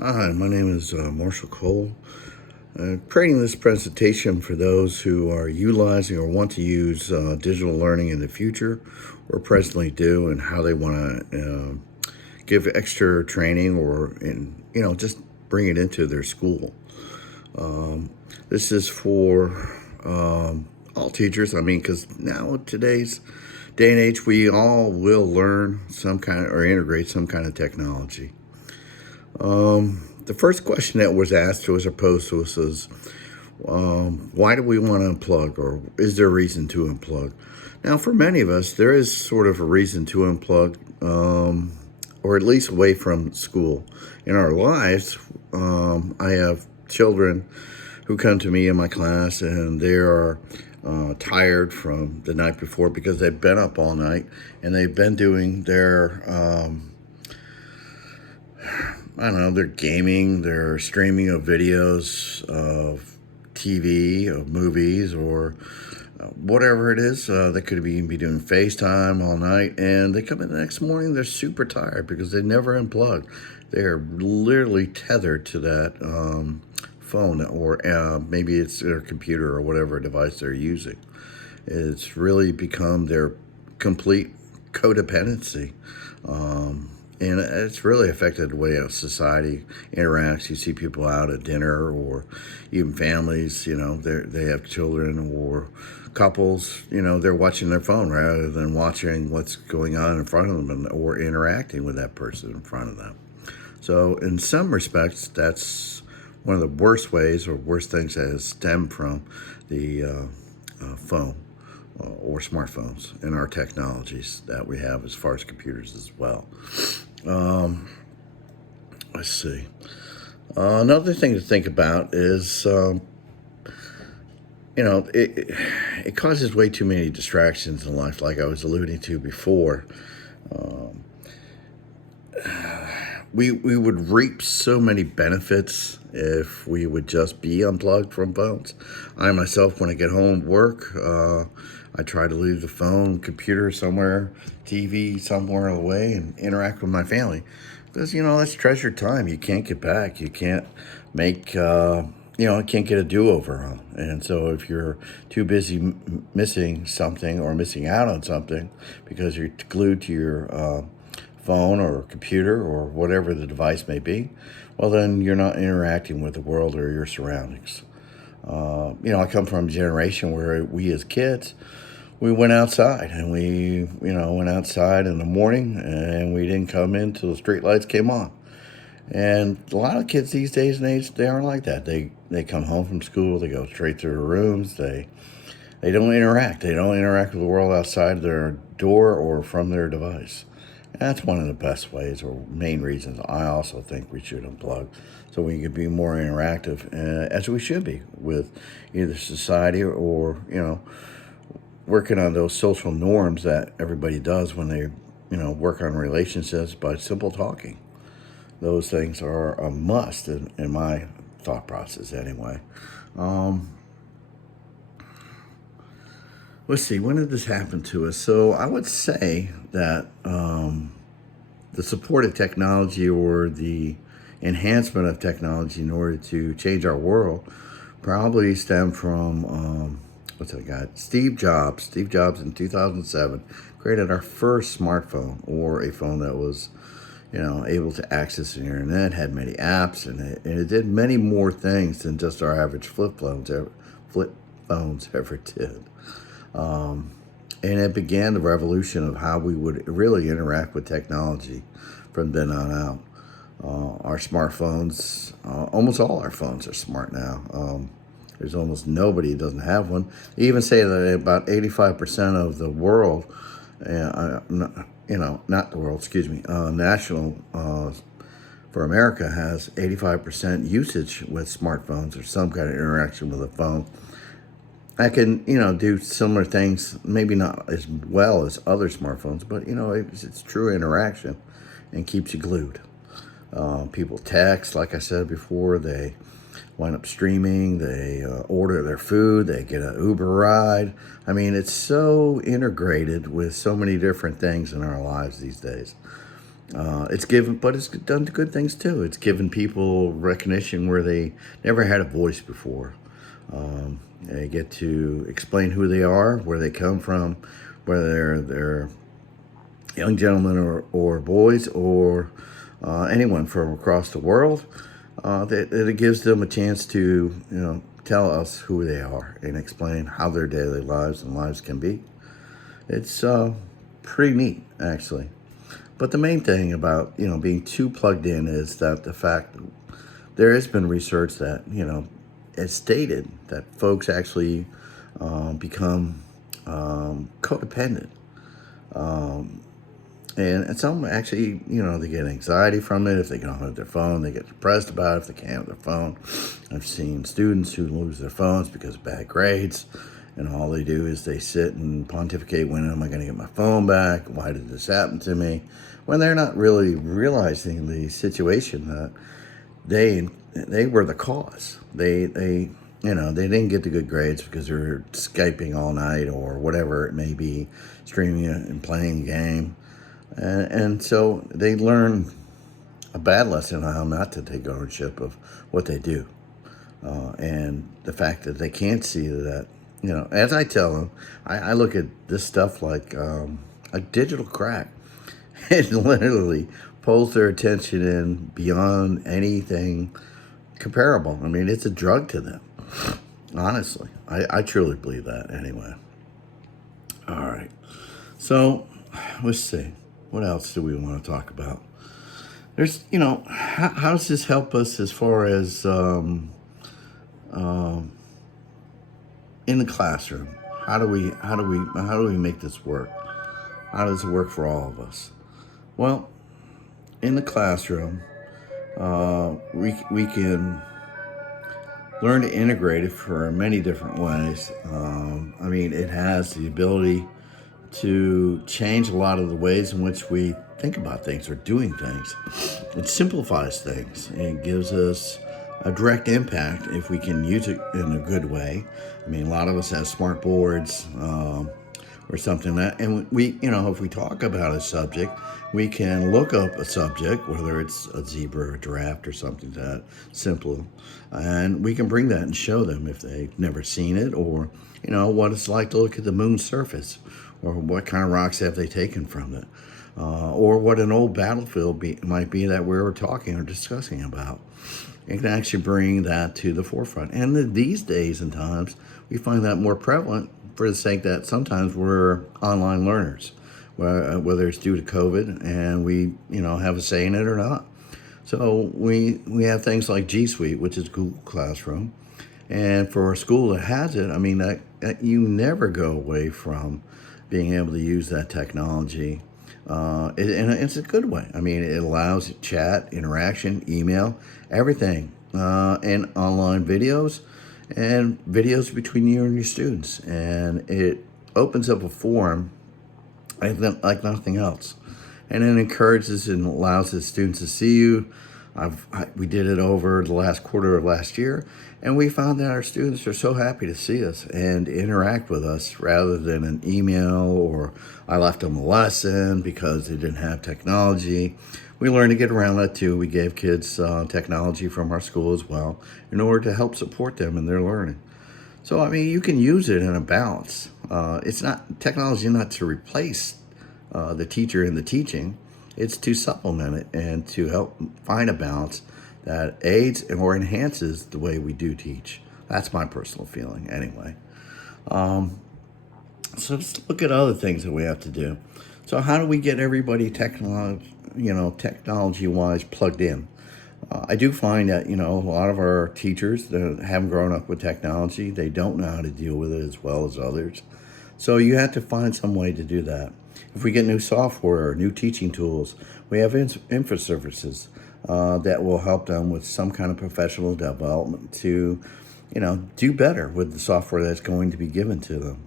Hi, my name is Marshall Cole. Creating this presentation for those who are utilizing or want to use digital learning in the future or presently do, and how they want to give extra training or just bring it into their school. This is for all teachers. I mean, because now today's day and age, we all will learn some kind of, or integrate some kind of technology. The first question that was asked to us or posed to us is, why do we want to unplug, or is there a reason to unplug? Now, for many of us, there is sort of a reason to unplug, or at least away from school. In our lives, I have children who come to me in my class, and they are tired from the night before because they've been up all night and they've been doing their I don't know, they're gaming, they're streaming of videos, of TV, of movies, or whatever it is. They could even be doing FaceTime all night, and they come in the next morning, they're super tired because they never unplug. They're literally tethered to that phone, or maybe it's their computer or whatever device they're using. It's really become their complete codependency. And it's really affected the way a society interacts. You see people out at dinner, or even families, they have children or couples, they're watching their phone rather than watching what's going on in front of them, or interacting with that person in front of them. So in some respects, that's one of the worst ways or worst things that has stemmed from the phone or smartphones and our technologies that we have as far as computers as well. Let's see. Another thing to think about is, it causes way too many distractions in life, like I was alluding to before. Um, we would reap so many benefits if we would just be unplugged from phones. I myself, when I get home from work, I try to leave the phone, computer somewhere, TV somewhere away, and interact with my family. Because, that's treasured time. You can't get back. You can't make, you can't get a do-over on. And so if you're too busy missing something or missing out on something because you're glued to your phone or computer or whatever the device may be, well, then you're not interacting with the world or your surroundings. I come from a generation where we as kids, we went outside, and we, went outside in the morning, and we didn't come in till the street lights came on. And a lot of kids these days and age, they aren't like that. They come home from school, they go straight to their rooms, they don't interact. They don't interact with the world outside their door or from their device. And that's one of the best ways or main reasons I also think we should unplug, so we can be more interactive, as we should be, with either society or, working on those social norms that everybody does when they, work on relationships by simple talking. Those things are a must in my thought process anyway. Um, let's see, when did this happen to us? So I would say that the support of technology, or the enhancement of technology in order to change our world, probably stemmed from what's that guy? Steve Jobs. Steve Jobs in 2007 created our first smartphone, or a phone that was, able to access the internet, had many apps, and it did many more things than just our average flip phones ever did. Um, and it began the revolution of how we would really interact with technology from then on out. Our smartphones, almost all our phones are smart now. There's almost nobody who doesn't have one. They even say that about 85% of the world, not the world, excuse me, national for America has 85% usage with smartphones or some kind of interaction with a phone. I can, do similar things, maybe not as well as other smartphones, but, it's true interaction and keeps you glued. People text, like I said before, they wind up streaming, they order their food, they get an Uber ride. I mean, it's so integrated with so many different things in our lives these days. It's done good things too. It's given people recognition where they never had a voice before. They get to explain who they are, where they come from, whether they're young gentlemen or boys or anyone from across the world. That it gives them a chance to, tell us who they are and explain how their daily lives and lives can be. It's pretty neat, actually. But the main thing about being too plugged in is that the fact there has been research that it's stated that folks actually become codependent, and some actually they get anxiety from it if they don't have their phone. They get depressed about it if they can't have their phone. I've seen students who lose their phones because of bad grades. And all they do is they sit and pontificate, when am I going to get my phone back? Why did this happen to me? When they're not really realizing the situation that they were the cause. They didn't get the good grades because they're Skyping all night or whatever it may be, streaming it and playing a game. And so they learn a bad lesson on how not to take ownership of what they do. And the fact that they can't see that, as I tell them, I look at this stuff like a digital crack. It literally pulls their attention in beyond anything comparable. I mean, it's a drug to them. Honestly, I truly believe that anyway. All right. So let's see. What else do we want to talk about? There's, how does this help us as far as in the classroom? How do we make this work? How does it work for all of us? Well, in the classroom, we can learn to integrate it for many different ways. It has the ability to change a lot of the ways in which we think about things or doing things. It simplifies things. It gives us a direct impact if we can use it in a good way. A lot of us have smart boards or something like that, and if we talk about a subject, we can look up a subject, whether it's a zebra or a giraffe or something that simple, and we can bring that and show them if they've never seen it, or what it's like to look at the moon's surface, or what kind of rocks have they taken from it, or what an old battlefield might be that we were talking or discussing about. It can actually bring that to the forefront. And these days and times, we find that more prevalent for the sake that sometimes we're online learners, whether it's due to COVID and we, have a say in it or not. So we have things like G Suite, which is Google Classroom. And for a school that has it, that you never go away from being able to use that technology. And it's a good way. It allows chat, interaction, email, everything, and online videos and videos between you and your students. And it opens up a forum like nothing else. And it encourages and allows the students to see you. We did it over the last quarter of last year, and we found that our students are so happy to see us and interact with us rather than an email or I left them a lesson because they didn't have technology. We learned to get around that too. We gave kids technology from our school as well in order to help support them in their learning. So, you can use it in a balance. It's not technology, not to replace the teacher in the teaching. It's to supplement it and to help find a balance that aids or enhances the way we do teach. That's my personal feeling anyway. So let's look at other things that we have to do. So how do we get everybody technology-wise plugged in? I do find that, a lot of our teachers that haven't grown up with technology, they don't know how to deal with it as well as others. So you have to find some way to do that. If we get new software or new teaching tools, we have infra services that will help them with some kind of professional development to, do better with the software that's going to be given to them.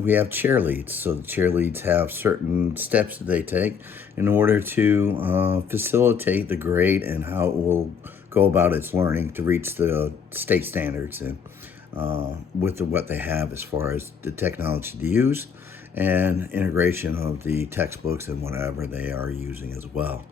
We have chair leads. So the chair leads have certain steps that they take in order to facilitate the grade and how it will go about its learning to reach the state standards and with what they have as far as the technology to use and integration of the textbooks and whatever they are using as well.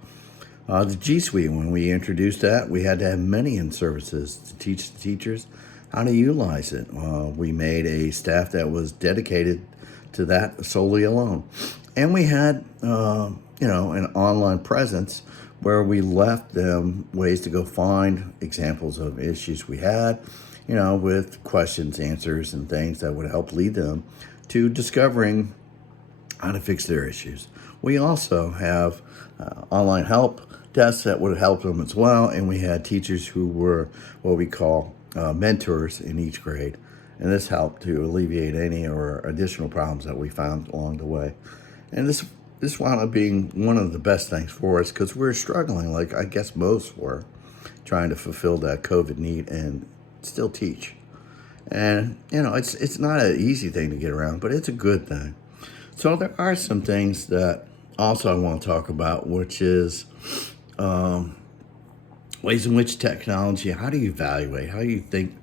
The G Suite, when we introduced that, we had to have many in services to teach the teachers how to utilize it. We made a staff that was dedicated to that solely alone. And we had, an online presence where we left them ways to go find examples of issues we had, with questions, answers, and things that would help lead them to discovering how to fix their issues. We also have online help desks that would help them as well, and we had teachers who were what we call mentors in each grade, and this helped to alleviate any or additional problems that we found along the way. And this wound up being one of the best things for us because we were struggling, like I guess most were, trying to fulfill that COVID need and still teach. And it's not an easy thing to get around, but it's a good thing. So there are some things that also I want to talk about, which is ways in which technology. How do you evaluate? How do you think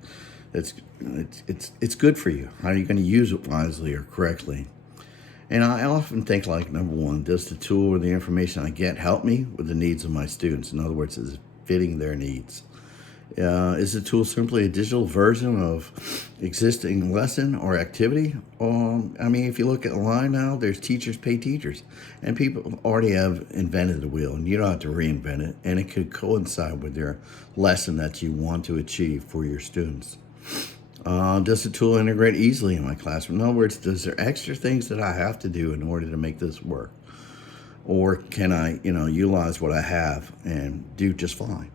it's good for you? How are you going to use it wisely or correctly? And I often think, like, number one, does the tool or the information I get help me with the needs of my students? In other words, is it fitting their needs? Is the tool simply a digital version of existing lesson or activity? If you look at online now, there's teachers pay teachers, and people already have invented the wheel, and you don't have to reinvent it, and it could coincide with your lesson that you want to achieve for your students. Does the tool integrate easily in my classroom? In other words, does there extra things that I have to do in order to make this work? Or can I, utilize what I have and do just fine?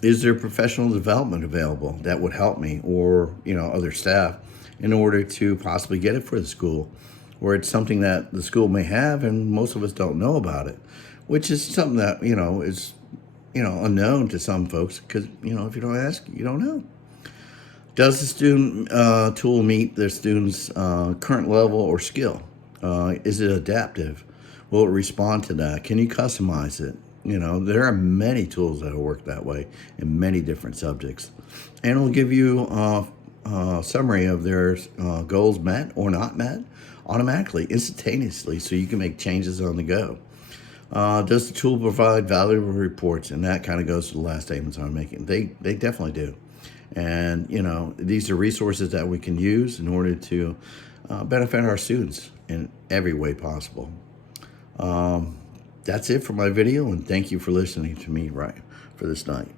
Is there professional development available that would help me or, other staff in order to possibly get it for the school? Or it's something that the school may have and most of us don't know about it, which is something that, is, unknown to some folks because, if you don't ask, you don't know. Does the student tool meet their students' current level or skill? Is it adaptive? Will it respond to that? Can you customize it? There are many tools that will work that way in many different subjects. And it'll give you a summary of their goals met or not met automatically, instantaneously, so you can make changes on the go. Does the tool provide valuable reports? And that kind of goes to the last statements I'm making. They definitely do. And, these are resources that we can use in order to benefit our students in every way possible. That's it for my video, and thank you for listening to me right for this night.